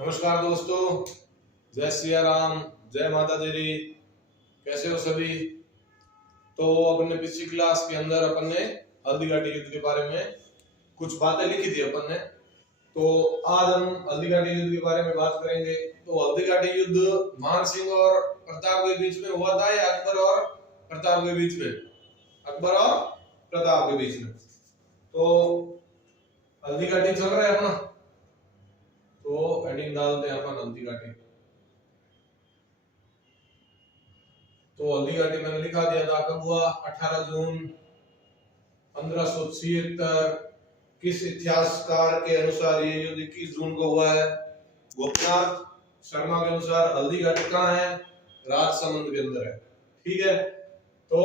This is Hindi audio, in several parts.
नमस्कार दोस्तों, जय सिया राम, जय माता दी। कैसे हो सभी। तो अपने पिछली क्लास के अंदर अपन ने हल्दीघाटी युद्ध के बारे में कुछ बातें लिखी थी अपन ने। तो आज हम हल्दीघाटी युद्ध के बारे में बात करेंगे। तो हल्दीघाटी युद्ध मान सिंह और प्रताप के बीच में हुआ था या अकबर और प्रताप के बीच में? अकबर और प्रताप के बीच में। तो हल्दीघाटी चल रहा है अपना, तो हेडिंग डालते हैं अपन हल्दीघाटी। तो हल्दीघाटी मैंने लिखा दिया था, कब हुआ? 18 जून 1576। किस इतिहासकार के अनुसार ये युद्ध 21 जून को हुआ है? गोपनाथ शर्मा के अनुसार हल्दीघाटी कहाँ है? राजसमंद के अंदर है। ठीक है, तो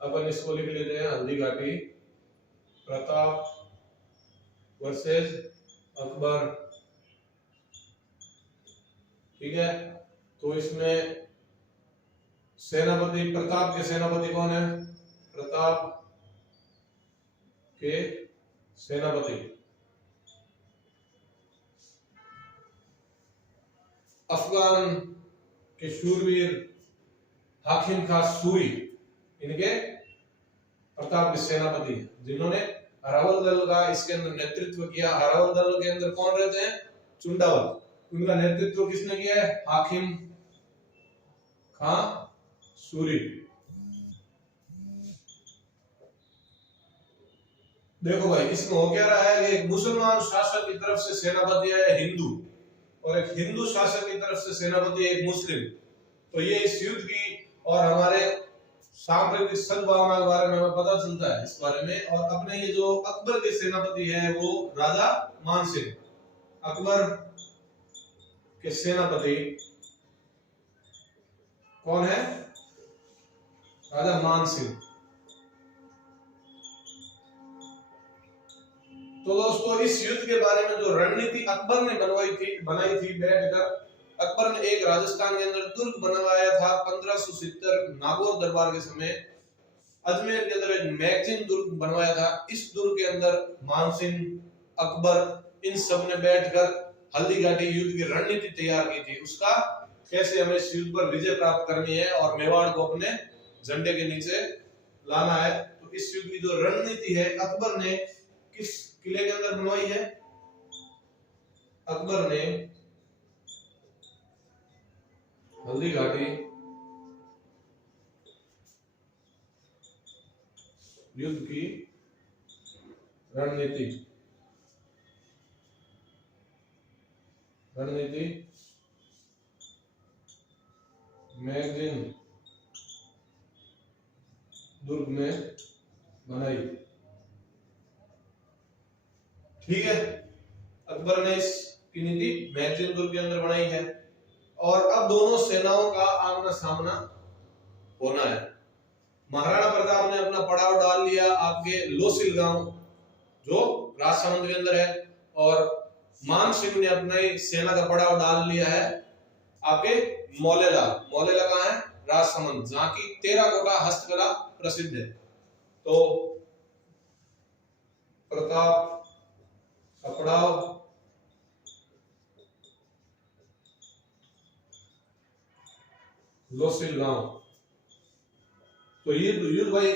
अपन इसको लिख लेते हैं, हल्दीघाटी प्रताप वर्सेस अकबर। ठीक है, तो इसमें सेनापति, प्रताप के सेनापति कौन है? प्रताप के सेनापति अफगान के शूरवीर हाकिम खां सूरी, इनके प्रताप के सेनापति जिन्होंने हरावल दल का इसके अंदर नेतृत्व किया। हरावल दल के अंदर कौन रहते हैं? चुंडावल। उनका नेतृत्व किसने किया है? हाकिम खां सूरी। देखो भाई, इसमें हो क्या रहा है कि एक मुसलमान शासक की तरफ से सेनापति है हिंदू, और एक हिंदू शासक की तरफ से सेनापति है एक मुस्लिम। तो ये इस युद्ध की और हमारे सांप्रदायिक सद्भावना के बारे में हमें पता चलता है इस बारे में। और अपने ये जो अकबर के सेनापति है वो राजा मान सिंह। अकबर के सेनापति कौन है? राजा मान सिंह। तो दोस्तों, इस युद्ध के बारे में जो रणनीति अकबर ने बनाई थी बैठकर, अकबर ने एक राजस्थान के अंदर दुर्ग बनवाया था 1570 नागौर दरबार के समय। अजमेर के अंदर एक मैगजीन दुर्ग बनवाया था। इस दुर्ग के अंदर मान सिंह, अकबर, इन सब ने बैठकर हल्दीघाटी युद्ध की रणनीति तैयार की थी। उसका कैसे हमें इस युद्ध पर विजय प्राप्त करनी है और मेवाड़ को अपने झंडे के नीचे लाना है। तो इस युद्ध की जो रणनीति है अकबर ने किस किले के अंदर बनवाई है? अकबर ने हल्दीघाटी युद्ध की रणनीति मैगजीन दुर्ग में बनाई। ठीक है, अकबर ने इसकी नीति मैगजीन दुर्ग के अंदर बनाई है। और अब दोनों सेनाओं का आमना सामना होना है। महाराणा प्रताप ने अपना पड़ाव डाल लिया आपके लोसिल गांव जो राजसमंद के अंदर है, और मान सिंह ने अपनी सेना का पड़ाव डाल लिया है आपके मौलेला। मौलेला कहाँ है? राजसमंद, जहां की टेराकोटा हस्तकला प्रसिद्ध है। तो प्रताप का पड़ाव लोसिल गांव। तो ये युद्ध भाई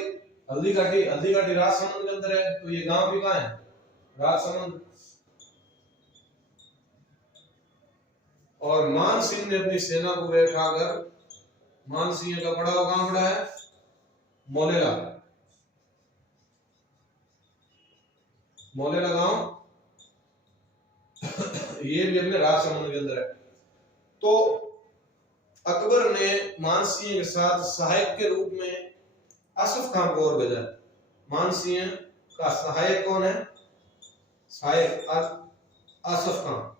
हल्दीघाटी राजसमंद के अंदर है। तो ये गांव भी कहाँ है? राजसमंद। और मान सिंह ने अपनी सेना को बैठाकर, मान सिंह का पड़ाव कहां पड़ा है? मौलेला। मौलेला गांव ये भी अपने राजसमंद के अंदर है। तो अकबर ने मान सिंह के साथ सहायक के रूप में आसफ खान को और भेजा। मान सिंह का सहायक कौन है? सहायक आसफ खान।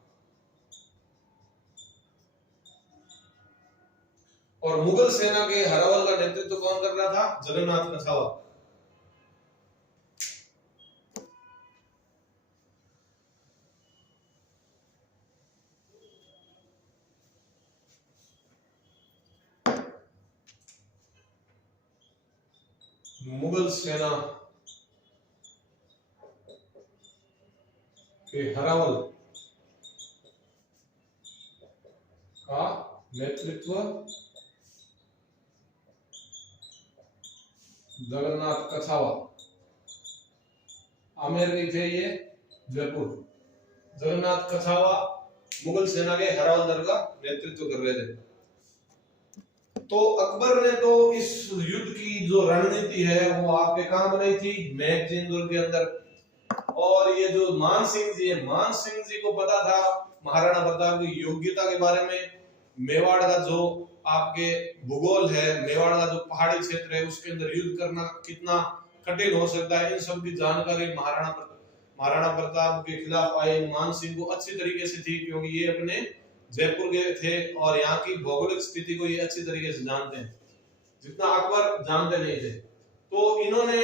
और मुगल सेना के हरावल का नेतृत्व कौन कर रहा था? जगन्नाथ कछावा। मुगल सेना के हरावल का नेतृत्व जगन्नाथ कछावा, आमेर के थे ये जयपुर। जगन्नाथ कछावा मुगल सेना के हरावलदार का नेतृत्व कर रहे थे। तो अकबर ने तो इस युद्ध की जो रणनीति है वो आपके काम बनाई थी मैगजीन दुर्ग के अंदर। और ये जो मान सिंह जी है, मान सिंह जी को पता था महाराणा प्रताप की योग्यता के बारे में, मेवाड़ का जो आपके भूगोल है, मेवाड़ का जो पहाड़ी क्षेत्र है उसके अंदर युद्ध करना कितना कठिन हो सकता है, इन सब की जानकारी महाराणा प्रताप के खिलाफ आए मान सिंह को अच्छी तरीके से थी, क्योंकि ये अपने जयपुर के थे और यहाँ की भौगोलिक स्थिति को ये अच्छी तरीके से जानते हैं, जितना अकबर जानते नहीं थे। तो इन्होंने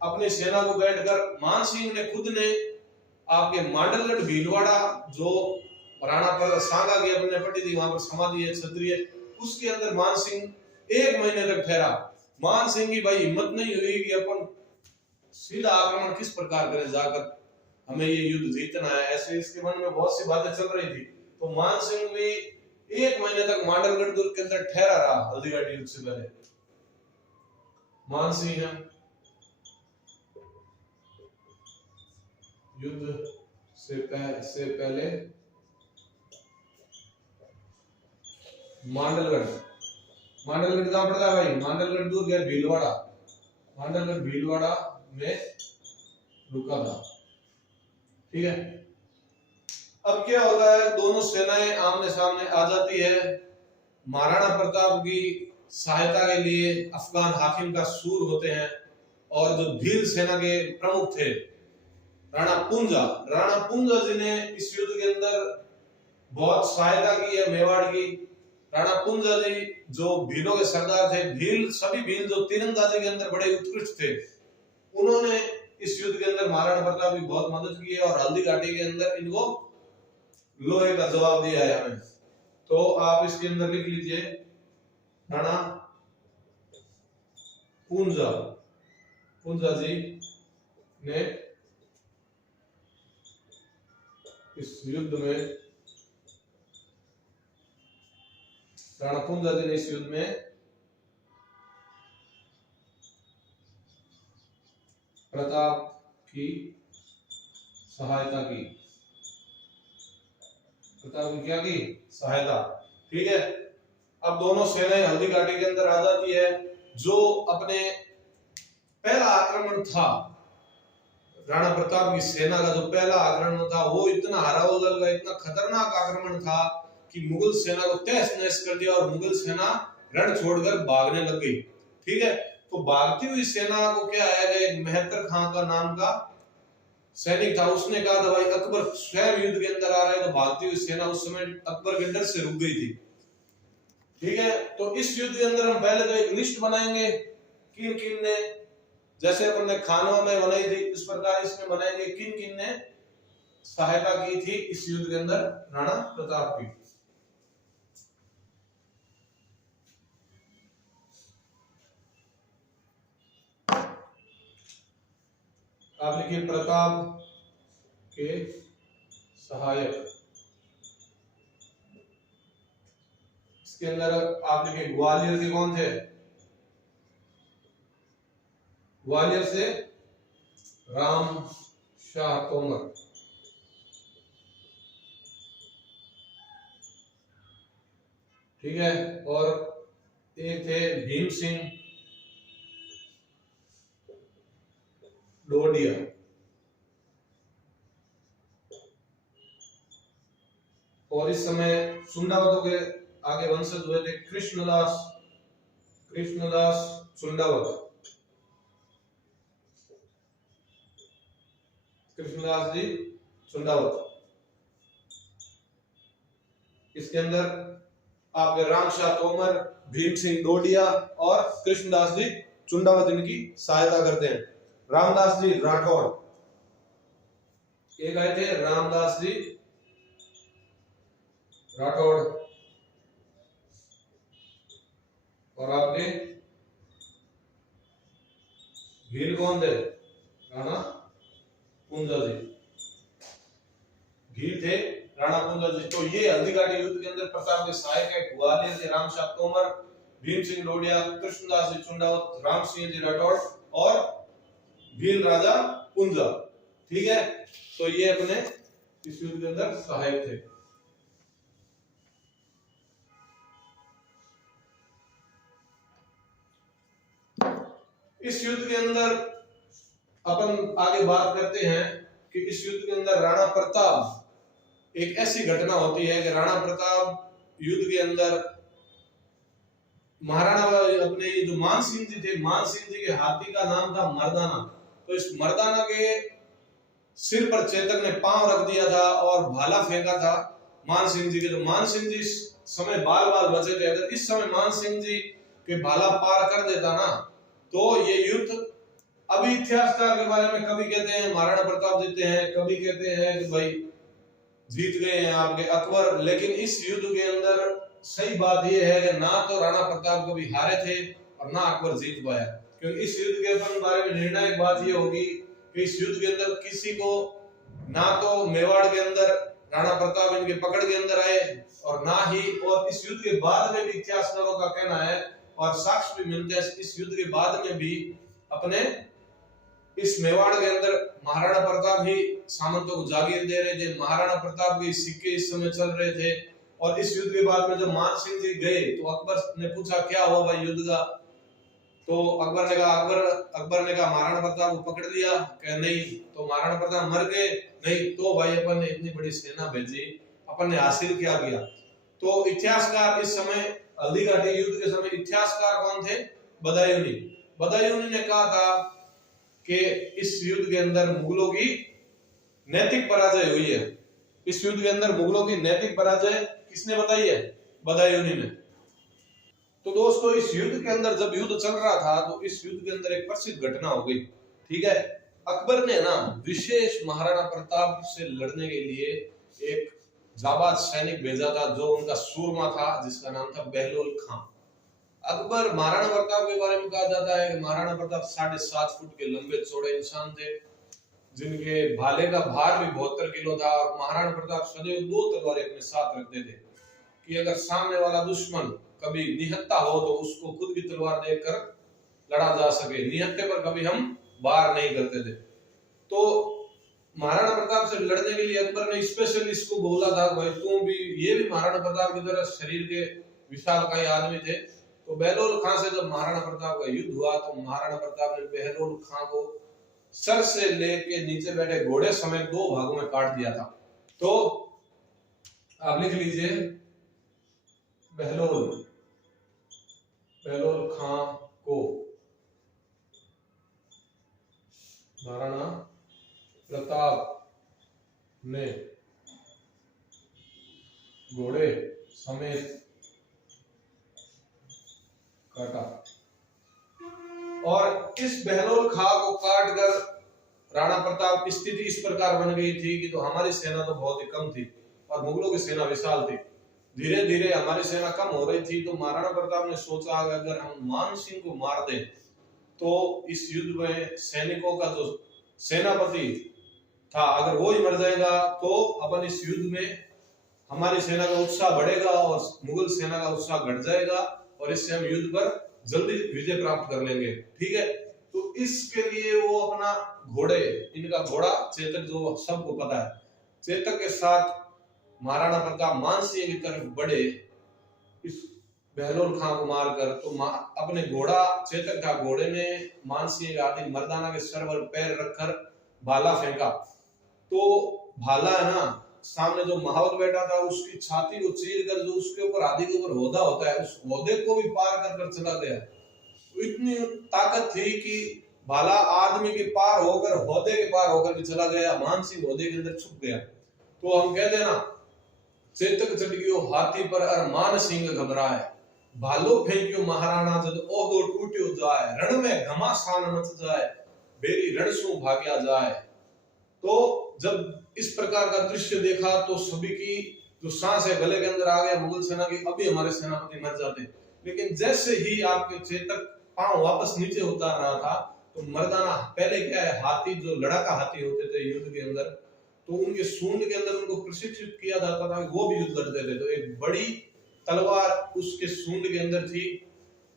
अपनी सेना को बैठकर, मान सिंह ने खुद ने आपके मांडलगढ़ भीलवाड़ा जो राणा पर सांगा की अपने पट्टी थी, वहां पर समाधि है क्षत्रिय, उसके अंदर मान सिंह 1 महीने तक ठहरा। मान सिंह की भाई हिम्मत नहीं हुई कि अपन सीधा आक्रमण किस प्रकार करें, जाकर हमें ये युद्ध जीतना है, ऐसे इसके मन में बहुत सी बातें चल रही थी। तो मान सिंह भी 1 महीने तक मांडलगढ़ दुर्ग के अंदर ठहरा रहा हल्दीघाटी युद्ध से पहले। मान सिंह युद्ध से पहले मांडलगढ़ कहां पड़ता है भाई? मांडलगढ़ दुर्ग है भीलवाड़ा, मांडलगढ़ भीलवाड़ा में रुका था। ठीक है, अब क्या होता है, दोनों सेनाएं आमने सामने आ जाती है। महाराणा प्रताप की सहायता के लिए अफगान हाकिम का सूर होते हैं, और जो भील सेना के प्रमुख थे राणा पुंजा जी ने इस युद्ध के अंदर बहुत सहायता की है मेवाड़ की। राणा पुंजा जी जो भीलों के सरदार थे, सभी भील जो तीरंदाजी के अंदर बड़े उत्कृष्ट थे, उन्होंने इस युद्ध के अंदर महाराणा प्रताप की बहुत मदद की है, और हल्दी घाटी के अंदर इनको लोहे का जवाब दिया है हमें। तो आप इसके अंदर लिख लीजिए, राणा पुंजा जी ने इस युद्ध में प्रताप की सहायता की। प्रताप की क्या की? सहायता। ठीक है, अब दोनों सेनाएं हल्दी घाटी के अंदर आ जाती है। जो अपने पहला आक्रमण था, राणा प्रताप की सेना का जो पहला आक्रमण था, वो इतना हरावल का इतना खतरनाक आक्रमण था कि मुगल सेना को तहस नहस कर दिया, और मुगल सेना रण छोड़कर भागने लग गई। ठीक है, तो भागती हुई सेना को क्या है, एक मेहतर खां का नाम का सैनिक था, उसने कहा था भाई अकबर स्वयं युद्ध के अंदर आ रहा है, तो भागती हुई सेना उस समय अकबर के डर से रुक गई थी। ठीक है, तो इस युद्ध के अंदर हम पहले तो एक लिस्ट बनाएंगे, किन किन ने, जैसे अपन ने खानवा में बनाई थी इस प्रकार इसमें बनाएंगे किन किन ने सहायता की थी इस युद्ध के अंदर राणा प्रताप की। आप लिखिए प्रताप के सहायक। इसके अंदर आप लिखिए ग्वालियर के कौन थे? ग्वालियर से राम शाह तोमर। ठीक है, और एक थे भीम सिंह डोडिया। और इस समय सुंडावतों के आगे वंशज हुए थे कृष्णदास सुंडावत। कृष्णदास जी सुंडावत। इसके अंदर आपके रामशाह तोमर, भीम सिंह डोडिया और कृष्णदास जी चुंडावत इनकी सहायता करते हैं। रामदास जी राठौड़ एक आए थे, रामदास जी राठौड़। और आपके भील कौन थे? राणा पुंजा जी। भील थे राणा कुंजा जी। तो ये हल्दी घाटी युद्ध के अंदर प्रताप के सहायक है ग्वालियर के रामशाह तोमर, भीम सिंह लोडिया, कृष्णदास जी चुंडावत, राम सिंह जी राठौड़ और भील राजा कुंजा। ठीक है, तो ये अपने इस युद्ध के अंदर सहायक थे। इस युद्ध के अंदर अपन आगे बात करते हैं कि इस युद्ध के अंदर राणा प्रताप, एक ऐसी घटना होती है कि राणा प्रताप युद्ध के अंदर महाराणा अपने ये जो मान सिंह जी थे, मान सिंह जी के हाथी का नाम था मर्दाना। तो इस मर्दाना के सिर पर चेतक ने पांव रख दिया था और भाला फेंका था मान सिंह जी के। तो मान सिंह जी समय बाल बाल बचे थे। अगर इस समय मान सिंह जी के भाला पार कर देता ना तो ये युद्ध, अभी इतिहासकार के बारे में कभी कहते हैं महाराणा प्रताप जीते हैं, कभी कहते हैं कि भाई जीत गए हैं आपके अकबर, लेकिन इस युद्ध के अंदर सही बात यह है कि ना तो राणा प्रताप कभी हारे थे और ना अकबर जीत पाया। क्योंकि इस युद्ध के बारे में निर्णायक बात यह होगी कि इस युद्ध के अंदर किसी को ना तो मेवाड़ के अंदर राणा प्रताप इनके पकड़ के अंदर आए और ना ही, और इस युद्ध के बाद में भी इतिहासकारों का कहना है और साक्ष्य भी मिलते हैं, इस युद्ध के बाद में भी अपने इस मेवाड़ के अंदर महाराणा प्रताप ही सामंतों को जागीर दे रहे थे। महाराणा प्रताप के सिक्के इस समय चल रहे थे। और इस युद्ध के बाद में जब मान सिंह जी गए तो अकबर ने पूछा क्या हुआ भाई युद्ध का, तो अकबर ने कहा महाराणा प्रताप को पकड़ लिया, कहा नहीं। तो महाराणा प्रताप मर गए, नहीं। तो भाई अपन ने इतनी बड़ी सेना भेजी, अपन ने हासिल क्या किया। तो इतिहासकार इस समय हल्दी घाटी युद्ध के समय इतिहासकार कौन थे? बदायूनी। बदायूनी ने कहा था कि इस युद्ध के अंदर मुगलों की नैतिक पराजय हुई है। इस युद्ध के अंदर मुगलों की नैतिक पराजय किसने बताई है? बदायूनी ने। तो दोस्तों इस युद्ध के अंदर जब युद्ध चल रहा था तो इस युद्ध के अंदर एक प्रसिद्ध घटना हो गई। ठीक है, अकबर ने ना विशेष महाराणा प्रताप से लड़ने के लिए एक जाबाज सैनिक भेजा था जो उनका सूरमा था, जिसका नाम था बहलोल खां। अकबर, महाराणा प्रताप के बारे में कहा जाता है कि महाराणा प्रताप 7.5 फुट के लंबे चौड़े इंसान थे, जिनके भाले का भार भी 72 किलो था। और महाराणा प्रताप सदैव 2 तलवारें अपने साथ रखते थे कि अगर सामने वाला दुश्मन कभी निहत्था हो तो उसको खुद की तलवार देकर लड़ा जा सके, निहत्थे पर कभी हम वार नहीं करते थे। तो महाराणा प्रताप से लड़ने के लिए अकबर ने स्पेशल इसको बोला था भाई तुम भी, ये भी महाराणा प्रताप की तरह शरीर के विशालकाय आदमी थे। तो बहलोल खां से जब महाराणा प्रताप का युद्ध हुआ तो महाराणा प्रताप ने बहलोल खां को सर से लेके नीचे बैठे घोड़े समेत 2 भागों में काट दिया था। तो आप लिख लीजिए बहलोल खां को महाराणा प्रताप ने घोड़े समेत काटा। और इस बहलोल खां को काटकर राणा प्रताप की स्थिति इस प्रकार बन गई थी कि तो हमारी सेना तो बहुत ही कम थी और मुगलों की सेना विशाल थी। धीरे धीरे हमारी सेना कम हो रही थी। तो महाराणा प्रताप ने सोचा अगर हम मान सिंह को मार दें तो इस युद्ध में सैनिकों का जो सेनापति था अगर वो ही मर जाएगा तो अपन इस युद्ध में हमारी सेना का उत्साह बढ़ेगा और मुगल सेना का उत्साह घट जाएगा और इससे हम युद्ध पर जल्दी विजय प्राप्त कर लेंगे। ठीक है, तो इसके लिए वो अपना घोड़े, इनका घोड़ा चेतक जो सबको पता है, चेतक के साथ महाराणा प्रताप मानसिंह की तरफ बढ़े इस बहलोल खां को मारकर। तो अपने घोड़ा चेतक था, घोड़े ने मानसिंह के हाथी मर्दाना के सर पर पैर रखकर भाला फेंका। तो भाला है ना, सामने जो महावत बैठा था उसकी छाती को चीर कर जो उसके ऊपर हाथी के ऊपर होदा होता है उस होदे को भी पार कर चला गया। तो इतनी ताकत थी कि भाला आदमी के पार होकर होदे के पार होकर भी चला गया, मानसिंह होदे के अंदर छुप गया। तो हम कहते हैं ना चेतक चढ़ गयो हाथी पर और मान सिंह घबराए, भालो फेंक्यो महाराणा जद ओहदो टूट्यो जाए, रण में घमासान मच जाए, बेरी रणसू भाग्या जाए। तो जब इस प्रकार का दृश्य देखा तो सभी की जो सांस है गले के अंदर आ गया मुगल सेना की, अभी हमारे सेनापति मर जाते। लेकिन जैसे ही आपके चेतक पांव वापस नीचे उतार रहा था तो मर्दाना, पहले क्या है हाथी जो लड़ाका हाथी होते थे युद्ध के अंदर, तो उनके सूंड के अंदर उनको प्रशिक्षित किया जाता था, वो भी युद्ध लड़ते थे। तो एक बड़ी तलवार उसके सूंड के अंदर थी,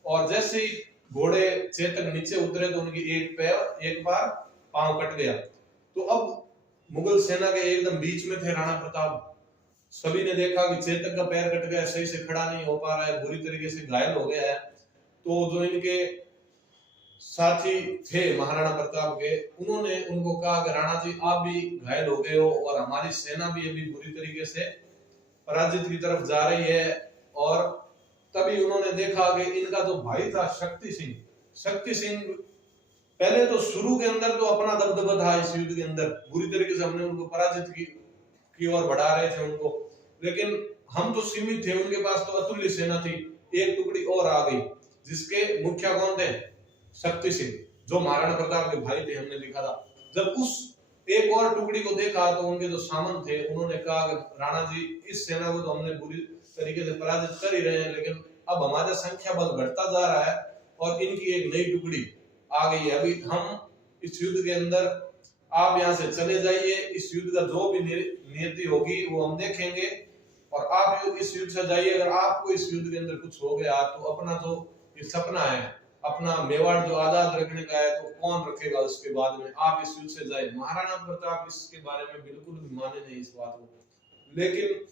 और जैसे ही घोड़े चेतक नीचे उतरे तो उनकी एक पैर एक बार पांव कट गया। तो अब मुगल सेना के एकदम बीच में थे राणा प्रताप। सभी ने देखा कि चेतक का पैर कट गया, सही से खड़ा नहीं हो पा रहा है, बुरी तरीके से घायल हो गया है। तो जो इनके साथी थे महाराणा प्रताप के, उन्होंने उनको कहा कि राणा जी आप भी घायल हो गए हो और हमारी सेना भी अभी बुरी तरीके से पराजित की तरफ जा रही है। और तभी उन्होंने देखा कि इनका जो भाई था शक्ति सिंह पहले तो शुरू के अंदर तो अपना दबदबा था इस युद्ध के अंदर, बुरी तरीके से हमने उनको पराजित की ओर बढ़ा रहे थे उनको, लेकिन हम तो सीमित थे, उनके पास तो अतुल्य सेना थी। एक टुकड़ी और आ गई जिसके मुखिया कौन थे? शक्ति सिंह, जो महाराणा प्रताप के भाई थे, हमने लिखा था। जब उस एक और टुकड़ी को देखा तो उनके जो सामंत थे उन्होंने कहा कि राणा जी इस सेना को तो हमने बुरी तरीके से पराजित कर ही रहे हैं, लेकिन अब हमारा संख्या बल घटता जा रहा है और इनकी एक नई टुकड़ी आ गई है। अभी हम इस युद्ध के अंदर, आप यहाँ से चले जाइए, इस युद्ध का जो भी नियति होगी वो हम देखेंगे, और आप इस युद्ध से जाइए। अगर आपको इस युद्ध के अंदर कुछ हो गया तो अपना जो ये सपना है, अपना मेवाड़ जो आजाद रखने का है, तो कौन रखेगा उसके बाद में, आप इस युद्ध से जाइए। महाराणा प्रताप इसके बारे में बिल्कुल भी माने नहीं इस बात को, लेकिन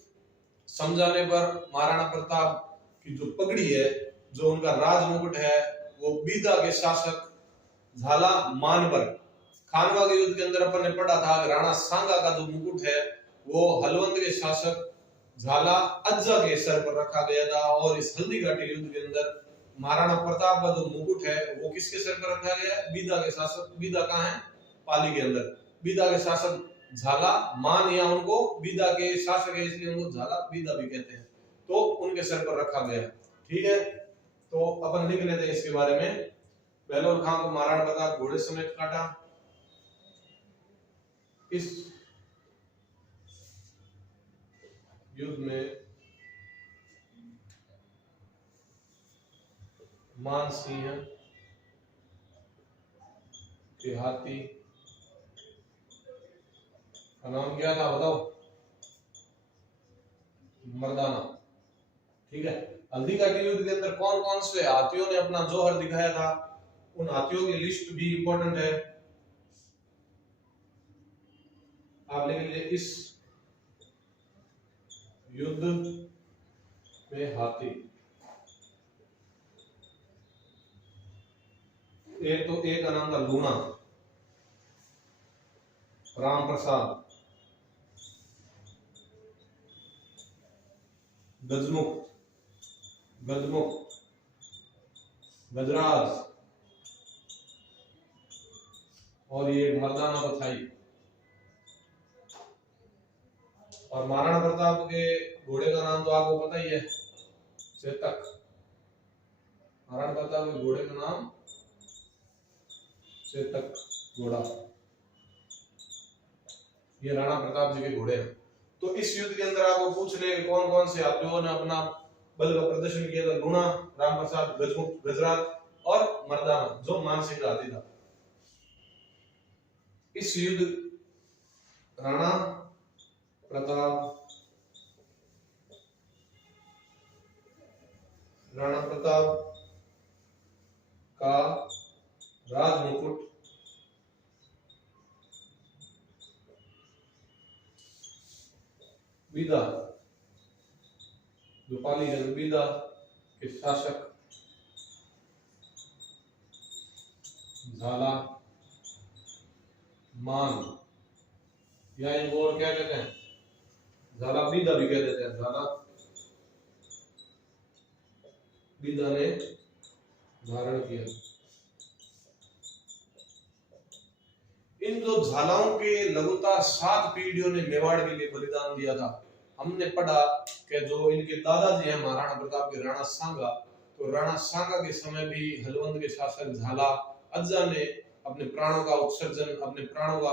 समझाने पर महाराणा प्रताप की जो पगड़ी है, जो उनका राज मुकुट है, वो बीदा के शासक झाला मानवर, खानवा के युद्ध के अंदर अपन ने पढ़ा था, राणा सांगा का जो मुकुट है वो हलवंत के शासक झाला अज्जा के सर पर रखा गया था। और इस हल्दी घाटी युद्ध के अंदर महाराणा प्रताप का जो मुकुट है वो किसके सर पर रखा गया है? बीदा के शासक, बीदा कहाँ है? पाली के अंदर। बीदा के शासक झाला मान, या उनको बीदा के शासक है इसलिए उनको झाला बीदा भी कहते हैं, तो उनके सर पर रखा गया। ठीक है, तो अपन लिख लेते हैं इसके बारे में। बेलोर खान को महाराणा प्रताप घोड़े समेत काटा। इस युद्ध में मान सिंह के हाथी का नाम क्या था बताओ? मर्दाना। ठीक है, हल्दी घाटी युद्ध के अंदर कौन कौन से हाथियों ने अपना जोहर दिखाया था, उन हाथियों की लिस्ट भी इंपॉर्टेंट है, आप लिख लीजिए। इस युद्ध में हाथी, एक का नाम था लूणा, राम प्रसाद, गजमुख, गजराज, और ये मर्दाना बथाई। और महाराणा प्रताप के घोड़े का नाम तो आपको पता ही है, चेतक। महाराणा प्रताप के घोड़े का नाम चेतक घोड़ा, ये राणा प्रताप जी के घोड़े हैं। तो इस युद्ध के अंदर आपको पूछ ले कौन कौन से हाथियों ने अपना बल का प्रदर्शन किया था? लूणा, राम प्रसाद, गजमुख, गजराज और मर्दाना, जो मानसिंह का हाथी था। इस युद्ध राणा प्रताप का राज मुकुट बीदा, जो पाली गई बीदा के शासक झाला मान, या इनको और क्या कहते हैं? झाला बीदा भी कह देते हैं। झाला बीदा ने धारण किया। इन जो झालाओं के लगातार 7 पीढ़ियों ने मेवाड़ के लिए बलिदान दिया था। हमने पढ़ा कि जो इनके दादाजी हैं महाराणा प्रताप के, राणा सांगा, तो राणा सांगा के समय भी हलवंत के शासक झाला अज्जा ने अपने प्राणों का उत्सर्जन, अपने प्राणों का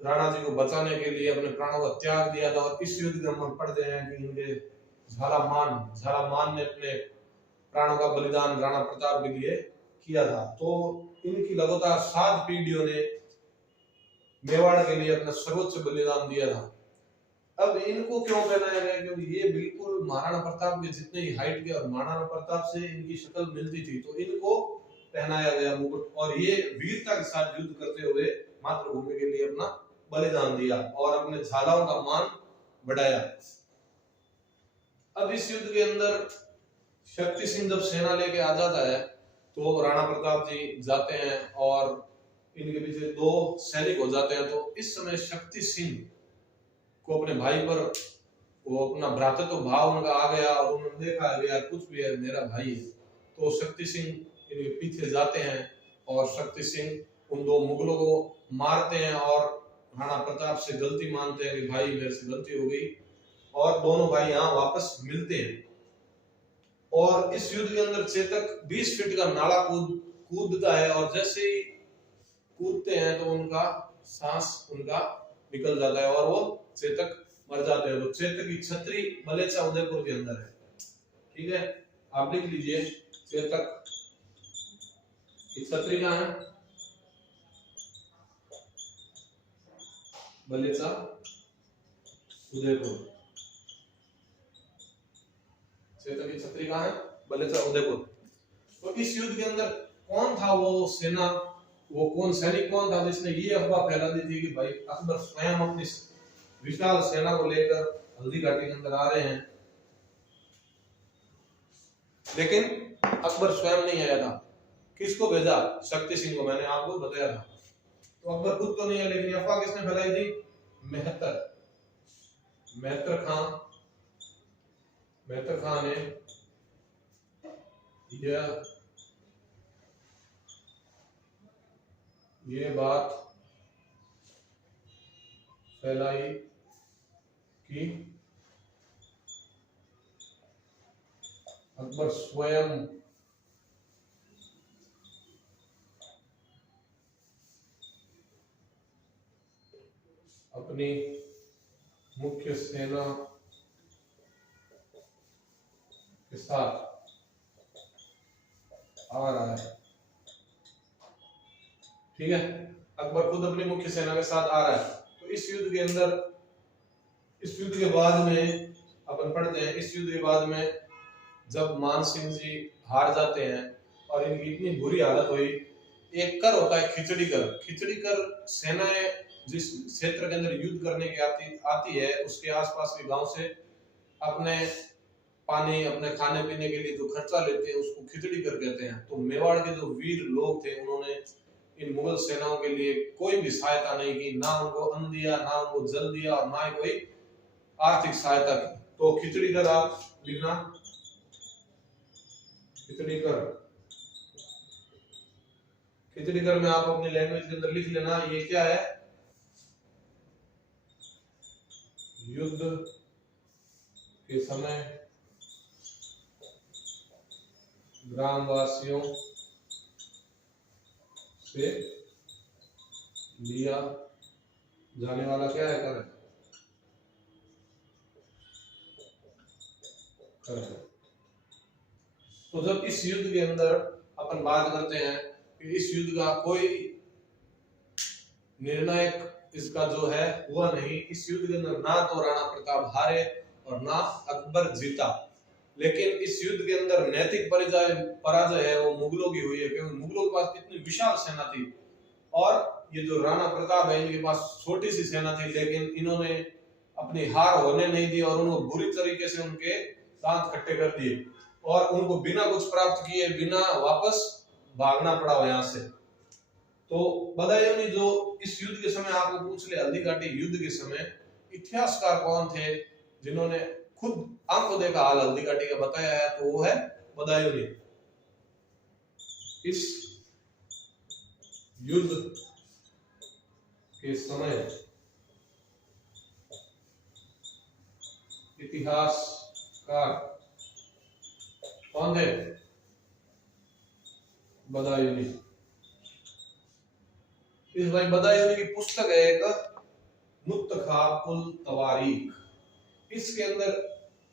राणा जी को बचाने के लिए अपने प्राणों का त्याग दिया था। और इस युद्ध में हम पढ़ते हैं कि इनके झाला मान ने अपने प्राणों का बलिदान राणा प्रताप के लिए किया था। तो इनकी लगातार 7 पीढ़ियों ने मेवाड़ के लिए अपना सर्वोच्च बलिदान दिया था। अब इनको क्यों पहनाया गया, क्योंकि ये बिल्कुल महाराणा प्रताप के जितने ही हाइट के और महाराणा प्रताप से इनकी शक्ल मिलती थी, तो इनको पहनाया गया मुकुट और ये वीरता के साथ युद्ध करते हुए मातृभूमि के लिए अपना बलिदान दिया और अपने झालाओं का मान बढ़ाया। अब इस युद्ध के अंदर शक्ति सिंह जब सेना लेके आ जाता है तो राणा प्रताप जी जाते हैं और इनके पीछे 2 सैनिक हो जाते हैं। तो इस समय शक्ति सिंह को अपने भाई पर वो अपना भ्रातृत्व भाव उनका आ गया और उन्होंने देखा यार कुछ भी है मेरा भाई है, तो शक्ति सिंह इनके पीछे जाते हैं और शक्ति सिंह उन 2 मुगलों को मारते हैं और राणा प्रताप से गलती मानते हैं कि भाई मेरे से गलती हो गई और दोनों भाई यहाँ वापस मिलते हैं। और इस युद्ध के अंदर चेतक 20 फीट का नाला कूदता है और जैसे ही कूदते हैं तो उनका सांस उनका निकल जाता है और वो चेतक मर जाते हैं। तो चेतक की छतरी बलेचा उदयपुर के अंदर है। ठीक है, आप लिख लीजिए चेतक की छतरी कहाँ है, बलेचा उदयपुर। चेतक की छतरी कहाँ है, बलेचा उदयपुर। तो इस युद्ध के अंदर कौन था वो सेना, वो कौन सैनिक कौन था जिसने ये अफवाह फैला दी थी कि भाई अकबर स्वयं अपनी विशाल सेना को लेकर हल्दी घाटी के अंदर आ रहे हैं। लेकिन अकबर स्वयं नहीं आया था, किसको भेजा, शक्ति सिंह को, मैंने आपको बताया था। तो अकबर खुद तो नहीं है, लेकिन अफवाह किसने फैलाई थी, मेहतर खान ने ये बात फैलाई कि अकबर स्वयं अपनी मुख्य सेना के साथ आ रहा है। ठीक है, अकबर खुद अपनी मुख्य सेना के साथ आ रहा है। तो इस युद्ध के अंदर, इस युद्ध के बाद में अपन पढ़ते हैं, इस युद्ध के बाद में जब मान सिंह जी हार जाते हैं और इनकी इतनी बुरी हालत हुई, एक कर होता है खिचड़ी कर सेनाएं जिस क्षेत्र के अंदर युद्ध करने की आती है उसके आसपास के गांव से अपने पानी, अपने खाने पीने के लिए जो खर्चा लेते हैं उसको खिचड़ी कर कहते हैं। तो मेवाड़ के जो वीर लोग थे उन्होंने इन मुगल सेनाओं के लिए कोई भी सहायता नहीं की, ना उनको अन्न दिया, ना उनको जल दिया और ना ही कोई आर्थिक सहायता की। तो खिचड़ी कर आप लिखना, खिचड़ी कर में आप अपनी लैंग्वेज के अंदर लिख लेना। ये क्या है, युद्ध के समय ग्रामवासियों से लिया जाने वाला क्या है, कर। तो जब इस युद्ध के अंदर अपन बात करते हैं कि इस युद्ध का कोई निर्णायक इसका जो है हुआ नहीं, इस युद्ध के अंदर ना तो राणा प्रताप हारे और ना अकबर जीता, लेकिन इस युद्ध के अंदर नैतिक पराजय है वो मुगलों की हुई है, क्योंकि मुगलों के पास इतनी विशाल सेना थी और ये जो राणा प्रताप है इनके पास छोटी सी सेना थी, लेकिन इन्होंने अपनी हार होने नहीं दी और उनको बुरी तरीके से उनके दांत खट्टे कर दिए और उनको बिना कुछ प्राप्त किए बिना वापस भागना पड़ा यहाँ से। तो बदायूं जो इस युद्ध के समय आपको पूछ ले, हल्दी घाटी युद्ध के समय इतिहासकार कौन थे जिन्होंने खुद आंखों देखा हाल हल्दी घाटी का बताया है, तो वो है बदायूं। इस युद्ध के समय इतिहासकार कौन थे, बदायूं। इस भाई बदायूं की पुस्तक है एक, मुत्तखाकुल तवारीख। इसके अंदर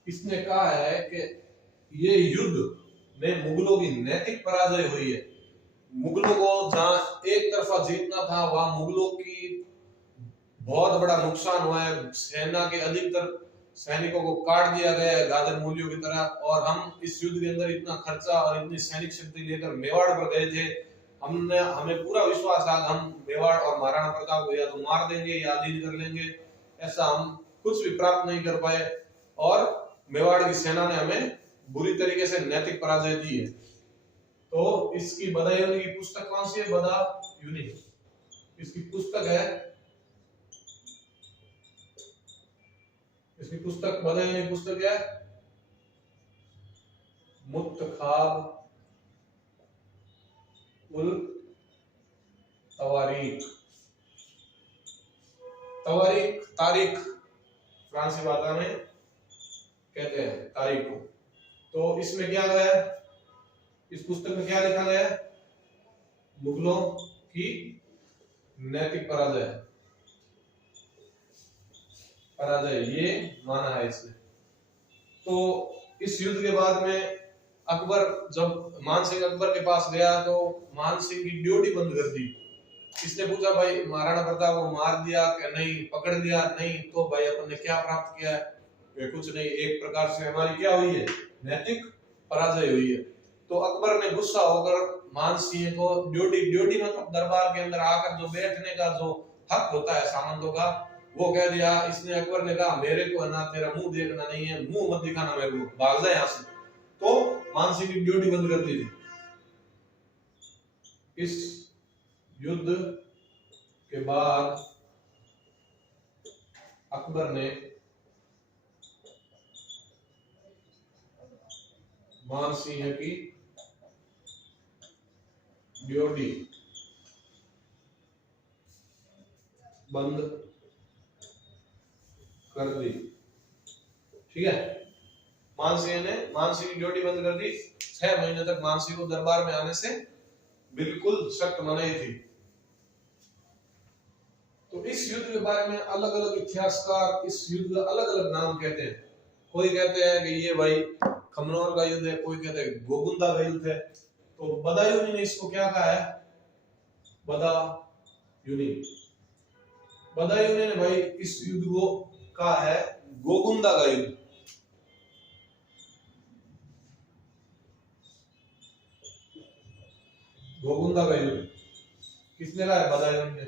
इसने कहा है कि ये युद्ध में मुगलों की नैतिक पराजय हुई है। मुगलों को जहां एक तरफा जीतना था वहां मुगलों की बहुत बड़ा नुकसान हुआ है, सेना के अधिकतर सैनिकों को काट दिया गया है गाजर मूलियों की तरह। और हम इस युद्ध के अंदर इतना खर्चा और इतनी सैनिक शक्ति लेकर मेवाड़ पर गए थे, हमें पूरा विश्वास था हम मेवाड़ और महाराणा प्रताप को या तो मार देंगे या अधीन कर लेंगे, ऐसा हम कुछ भी प्राप्त नहीं कर पाए और मेवाड़ की सेना ने हमें बुरी तरीके से नैतिक पराजय दी है। तो इसकी बदायूं की पुस्तक कौन सी है? बदायूं। इसकी पुस्तक है, इसकी पुस्तक बदायूं पुस्तक है मुत्तखाब उल तवारीख। तवारीख तारीख फ्रांसी भाषा में कहते हैं तारीख को। तो इसमें क्या गया है, इस पुस्तक में क्या लिखा गया है? मुगलों की नैतिक पराजय ये माना है इसने। तो इस युद्ध के बाद में अकबर, जब मान सिंह अकबर के पास गया तो मान सिंह की ड्यूटी बंद कर दी। इसने पूछा भाई महाराणा प्रताप को मार दिया क्या? नहीं। पकड़ लिया? नहीं। तो भाई अपन ने क्या प्राप्त किया है? वे कुछ नहीं, एक प्रकार से हमारी क्या हुई है? नैतिक पराजय हुई है। तो अकबर ने गुस्सा होकर मान सिंह को ड्यूटी मतलब दरबार के अंदर आकर जो बैठने का जो हक होता है सामंतों का, वो कह दिया। इसने अकबर ने कहा मेरे को है ना तेरा मुंह देखना नहीं है, मुंह मत दिखाना मेरे को, भाग जा यहाँ से। तो मान सिंह की ड्यूटी बंद कर दी थी। इस युद्ध के बाद अकबर ने मान सिंह की ड्यूटी बंद कर दी। ठीक है, मान सिंह की ड्यूटी बंद कर दी। 6 महीने तक मान सिंह को दरबार में आने से बिल्कुल सख्त मनाही थी। तो इस युद्ध के बारे में अलग अलग इतिहासकार इस युद्ध का अलग अलग नाम कहते हैं। कोई कहते हैं कि ये भाई खमनौर का युद्ध है, कोई कहते हैं गोगुंदा का युद्ध है। तो बदायूं ने इसको क्या कहा है? बदायूं ने भाई इस युद्ध को कहा है गोगुंदा का युद्ध। गोगुंदा का युद्ध किसने कहा है? बदायूं ने।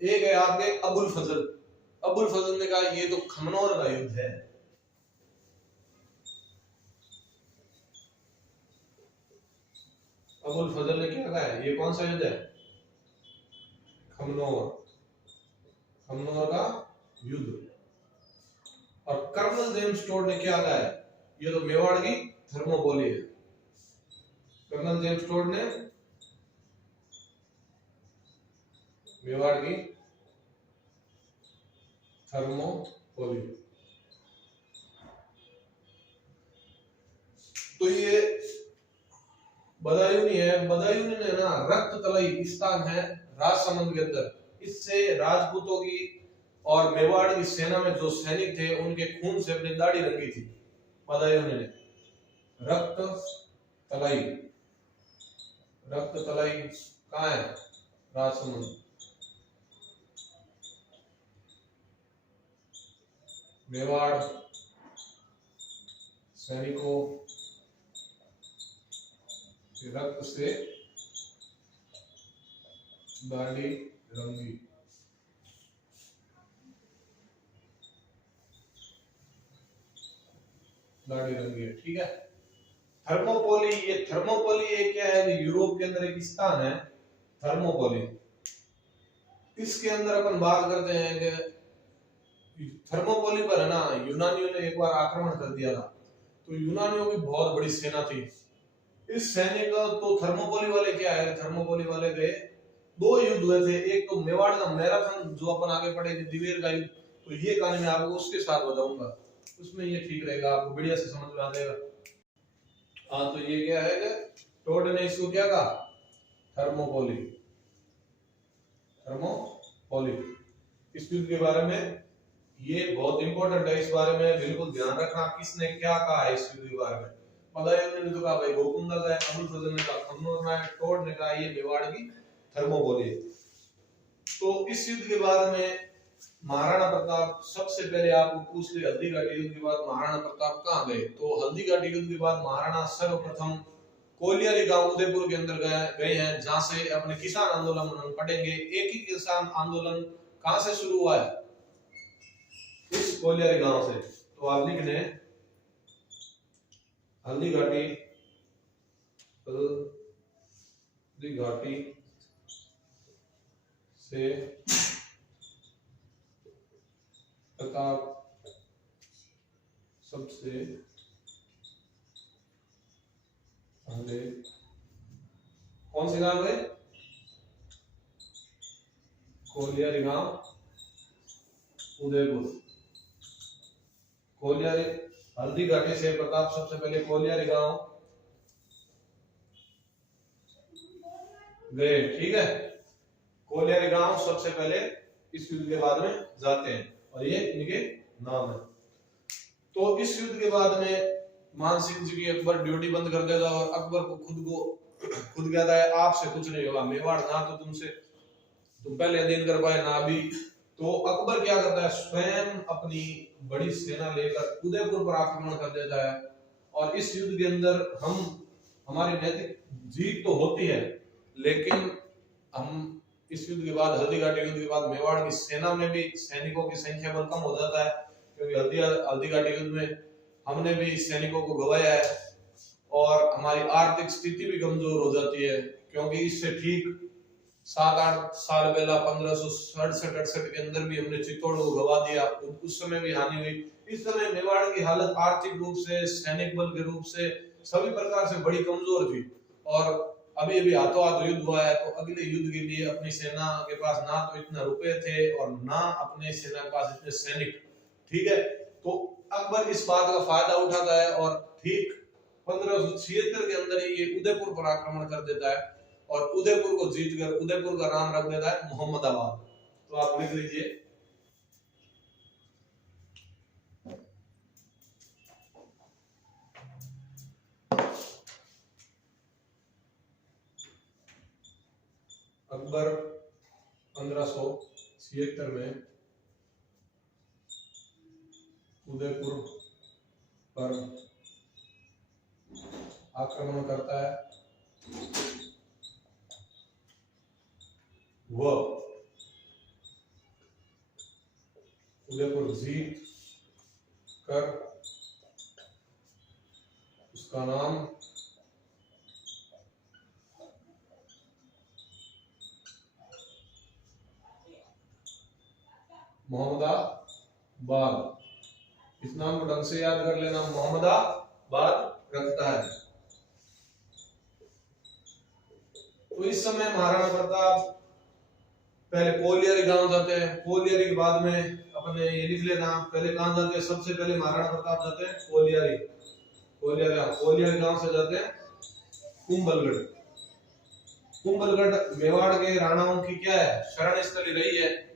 एक है आपके अबुल फजल ने कहा ये तो खमनौर का युद्ध है। अबुल फजल ने क्या कहा है? ये कौन सा युद्ध है? खमनौर का युद्ध। और कर्नल जेम्स टोड ने क्या कहा है? ये तो मेवाड़ की थर्मोपोली है। कर्नल जेम्स टोड ने मेवाड़ की थर्मोपोली। तो ये बदायूं है। बदायूं ने ना रक्त तलई स्थान है राजसमंद के अंदर। इससे राजपूतों की और मेवाड़ की सेना में जो सैनिक थे उनके खून से अपनी दाढ़ी रंगी थी। बदायूं ने रक्त तलई कहाँ है? राजसमंद। मेवाड़ सैनिकों के रक्त से दाढ़ी रंगी। है, ठीक है। थर्मोपोली, ये थर्मोपोली एक क्या है? यूरोप के अंदर एक स्थान है थर्मोपोली। इसके अंदर अपन बात करते हैं कि थर्मोपोली पर है ना यूनानियों ने एक बार आक्रमण कर दिया था। तो यूनानियों की बहुत बड़ी सेना थी। इस सैनिक तो थर्मोपोली वाले क्या है? थर्मोपोली वाले के 2 युद्ध हुए थे। एक तो मेवाड़ का मैराथन जो अपन आगे पढ़ेंगे दिवेर का युद्ध, तो ये कहानी मैं आपको उसके साथ बताऊंगा, उसमें ये ठीक रहेगा, आपको बढ़िया से समझ में आ जाएगा। हाँ, तो ये क्या है कि टोड ने इसको क्या कहा? थर्मोपोली। इस युद्ध के बारे में ये बहुत इंपॉर्टेंट है, इस बारे में बिल्कुल ध्यान रखना किसने क्या कहा है इस युद्ध के बारे में। बदायूं ने तो कहा भाई गोकुंदा का है, अबुल फजल ने कहा खमनौर का है, टोड ने कहा ये मेवाड़ की थर्मोपोली। तो इस युद्ध के बाद में महाराणा प्रताप सबसे पहले आपको पूछ ले, हल्दी घाटी युद्ध के बाद महाराणा प्रताप कहाँ गए? तो हल्दी घाटी युद्ध के बाद महाराणा सर्वप्रथम कोलियारी गांव उदयपुर के अंदर गए हैं, जहां से अपने किसान आंदोलन हम पढ़ेंगे। एक ही किसान आंदोलन कहां से शुरू हुआ है? इस कोलियारी गांव से। तो आप लिख लें हल्दी घाटी, हल्दी घाटी से प्रताप सबसे पहले कौन से गांव गए? कोलियारी गांव उदयपुर। कोलियारी, हल्दी घाटी से प्रताप सबसे पहले कोलियारी गांव गए, ठीक है। कोलियारी गांव सबसे पहले इस युद्ध के बाद में जाते हैं और ये इनके नाम है। तो इस युद्ध के बाद में मान सिंह जी की अकबर ड्यूटी बंद कर देगा और अकबर को खुद कहता है आपसे कुछ नहीं होगा, मेवाड़ ना तो तुम पहले अधीन कर पाए ना भी। तो अकबर क्या करता है, स्वयं अपनी बड़ी सेना लेकर उदयपुर पर आक्रमण कर देता है। और इस युद्ध के अंदर हमारी नैतिक जीत तो होती है, लेकिन हम इस युद्ध के बाद, हल्दी घाटी युद्ध के बाद, मेवाड़ की सेना में भी सैनिकों की संख्या बल कम हो जाता है, क्योंकि हल्दी घाटी युद्ध में हमने भी सैनिकों को गवाया है और हमारी आर्थिक स्थिति भी कमजोर हो जाती है, क्योंकि इससे ठीक 7-8 साल पहला 1567-68 के अंदर भी हमने चित्तौड़ को गवा दिया, उस समय भी हानि हुई। इस समय मेवाड़ की हालत आर्थिक रूप से, सैनिक बल के रूप से, सभी प्रकार से बड़ी कमजोर थी। और अभी अभी हाथों हाथ युद्ध हुआ है, तो अगले युद्ध के लिए अपनी सेना के पास ना तो इतना रुपए थे और ना अपने सेना के पास इतने सैनिक, ठीक है। तो अकबर इस बात का फायदा उठाता है और ठीक 1576 के अंदर ही ये उदयपुर पर आक्रमण कर देता है और उदयपुर को जीतकर उदयपुर का नाम रख देता है मोहम्मदाबाद। तो आप लिख लीजिए अकबर 1576 में उदयपुर पर आक्रमण करता है, वह उदयपुर जीत कर उसका नाम मोहम्मदाबाद, इस नाम को ढंग से याद कर लेना, मोहम्मदाबाद रखता है। तो इस समय महाराणा प्रताप पहले कोलियारी गांव जाते हैं, कोलियारी के बाद में अपने ये लिख लेना, पहले कहां जाते हैं? सबसे पहले महाराणा प्रताप जाते हैं कोलियारी, कोलियारी गांव से जाते हैं कुंभलगढ़। कुंभलगढ़ मेवाड़ के राणाओं की क्या है? शरण स्थली रही है।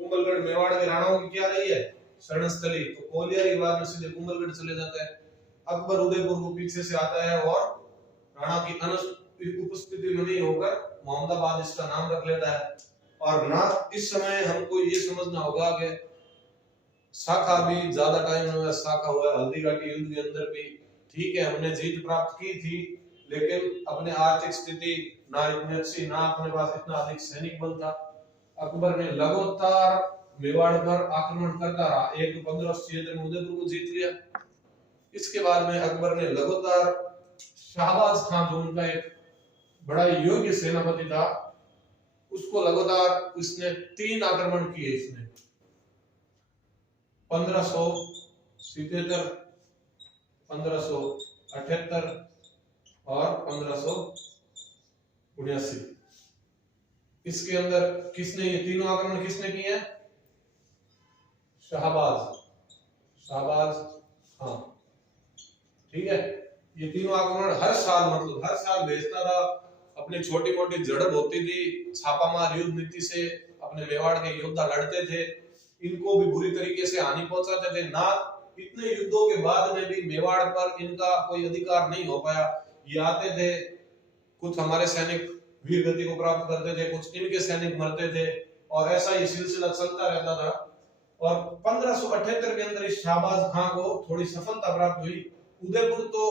कुंभलगढ़ मेवाड़ के राणाओं की क्या रही है? शरण स्थली। तो कोलियारी के बाद में सीधे कुंभलगढ़ चले जाते हैं। अकबर उदयपुर को पीछे से आता है और राणा की उपस्थिति में नहीं होकर मोहम्मदाबाद इसका नाम रख लेता है। और ना इस समय हमको ये समझना होगा कि शाखा भी ज्यादा टाइम में शाखा हुआ है हल्दी घाटी युद्ध के अंदर भी, ठीक है, हमने जीत प्राप्त की थी, लेकिन अपने आर्थिक स्थिति ना इतनी अच्छी, ना अपने पास इतना अधिक सैनिक बल था। अकबर ने लगातार मेवाड़ पर आक्रमण करता रहा। एक तो 1576 में उदयपुर को जीत लिया, इसके बाद में अकबर ने लगातार शाहबाज खान, जो उनका एक बड़ा योग्य सेनापति था, उसको लगातार इसने 3 आक्रमण किए। इसने 1577, 1578 और 1579। इसके अंदर किसने ये तीनों आक्रमण किसने किए हैं? शाहबाज खान, ठीक है। ये तीनों आक्रमण हर साल भेजता था। अपनी छोटी मोटी झड़प होती थी, छापामार युद्ध नीति से अपने मेवाड़ के योद्धा लड़ते थे, इनको भी बुरी तरीके से हानि पहुंचाते थे। ना इतने युद्धों के बाद में भी मेवाड़ पर इनका कोई अधिकार नहीं हो पाया। ये आते थे, कुछ हमारे सैनिक वीर गति को प्राप्त करते थे, कुछ इनके सैनिक मरते थे, और ऐसा ये सिलसिला चलता रहता था। और 1578 के अंदर इस शाहबाज खां को थोड़ी सफलता प्राप्त हुई। उदयपुर तो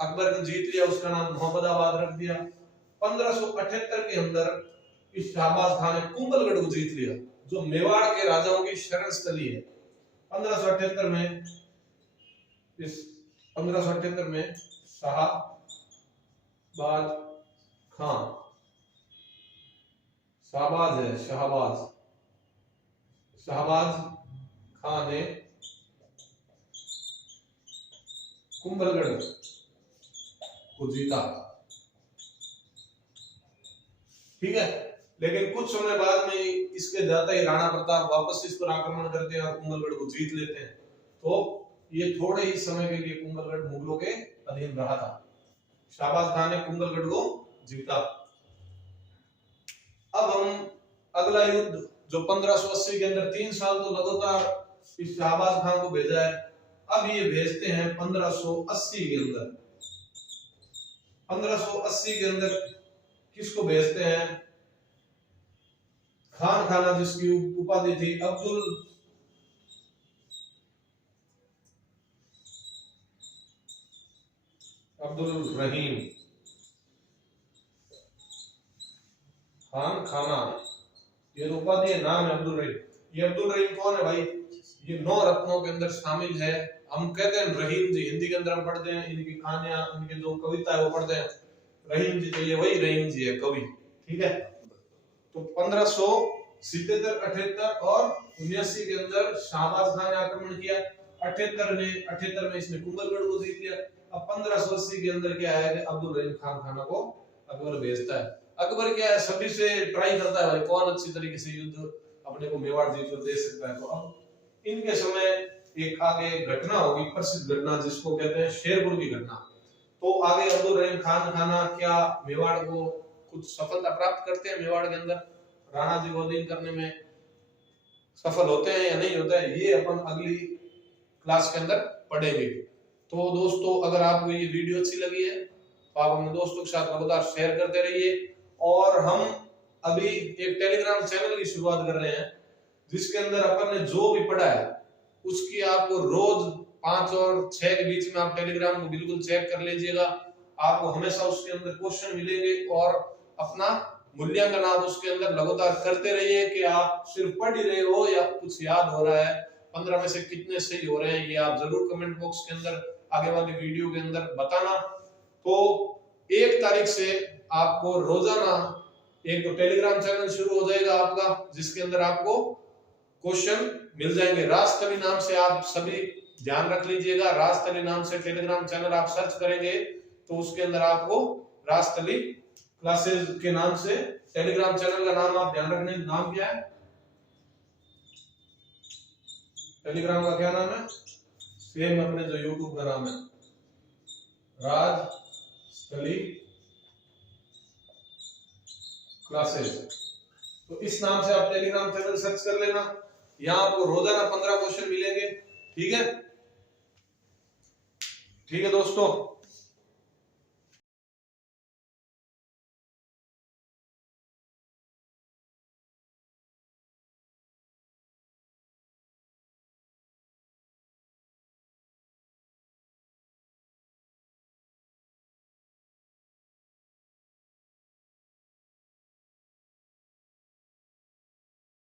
अकबर ने जीत लिया, उसका नाम मोहम्मदाबाद रख दिया। 1578 के अंदर इस शाहबाज खां ने कुंभलगढ़ को जीत लिया, जो मेवाड़ के राजाओं की शरण स्थली है। 1578 में इस 1578 में शाहबाज खां, शाहबाज है शाहबाज खां ने कुंभलगढ़ को जीता। ठीक है, लेकिन कुछ समय बाद में इसके जाता ही राणा प्रताप वापस इस पर आक्रमण करते हैं और कुंभलगढ़ को जीत लेते हैं। तो ये थोड़े ही समय के लिए कुंभलगढ़ मुगलों के अधीन रहा था। शाहबाज खां ने कुंभलगढ़ को जीता। अब हम अगला युद्ध जो 1580 के अंदर 3 साल तो लगातार इस शाहबाज खां को भेजा है, अब ये भेजते हैं 1580 के अंदर। 1580 के अंदर किसको भेजते हैं? खान खाना, जिसकी उपाधि थी अब्दुल रहीम खान खाना, ये उपाधि है, नाम है अब्दुल रहीम। ये अब्दुल रहीम कौन है भाई? ये 9 रत्नों के अंदर शामिल है। हम कहते हैं रहीम जी, हिंदी के अंदर हम पढ़ते हैं इनकी कहानियां, इनकी जो कविता है वो पढ़ते हैं रहीम जी, तो ये वही रहीम जी है कवि। ठीक है, तो 1577, 78 और 79 के अंदर शाहबाज खान ने आक्रमण किया। 78 में इसने कुंभलगढ़ को जीत लिया। अब 1580 के अंदर क्या है कि अब्दुल रहीम खान खाना को अकबर भेजता है। अकबर क्या है, सभी से ट्राई करता है भाई कौन अच्छी तरीके से युद्ध अपने को मेवाड़ जीत कर दे सकता है। तो अब इनके समय एक आगे घटना होगी, प्रसिद्ध घटना, जिसको कहते हैं शेरपुर की घटना। तो आगे अब्दुल रहीम खान खाना क्या मेवाड़ को कुछ सफलता प्राप्त करते हैं? मेवाड़ के अंदर राणा जी को अधीन करने में सफल होते हैं या नहीं होता है, ये अपन अगली क्लास के अंदर पढ़ेंगे। तो दोस्तों, अगर आपको ये वीडियो अच्छी लगी है तो आप अपने दोस्तों के साथ लगातार शेयर करते रहिए। और हम अभी एक टेलीग्राम चैनल की शुरुआत कर रहे हैं, जिसके अंदर अपन ने जो भी पढ़ा है उसकी आपको रोज 5 और 6 के बीच में आप टेलीग्राम को बिल्कुल चेक कर लीजिएगा। आपको हमेशा उसके अंदर क्वेश्चन मिलेंगे और अपना मूल्यांकन आप उसके अंदर लगातार करते रहिए कि आप सिर्फ पढ़ ही रहे हो या कुछ याद हो रहा है। 15 में से कितने सही हो रहे हैं ये आप जरूर कमेंट बॉक्स के अंदर आगे वाली वीडियो के अंदर बताना। तो 1 तारीख से आपको रोजाना एक तो टेलीग्राम चैनल शुरू हो जाएगा आपका, जिसके अंदर आपको क्वेश्चन मिल जाएंगे। राजतली नाम से आप सभी ध्यान रख लीजिएगा, राजतली नाम से टेलीग्राम चैनल आप सर्च करेंगे तो उसके अंदर आपको राजतली क्लासेस के नाम से टेलीग्राम चैनल का नाम आप ध्यान रखने, नाम क्या है टेलीग्राम का, क्या नाम है? सेम अपने जो यूट्यूब का नाम है, राजतली क्लासेस। तो इस नाम से आप टेलीग्राम चैनल सर्च कर लेना। यहाँ आपको रोजाना 15 क्वेश्चन मिलेंगे। ठीक है दोस्तों।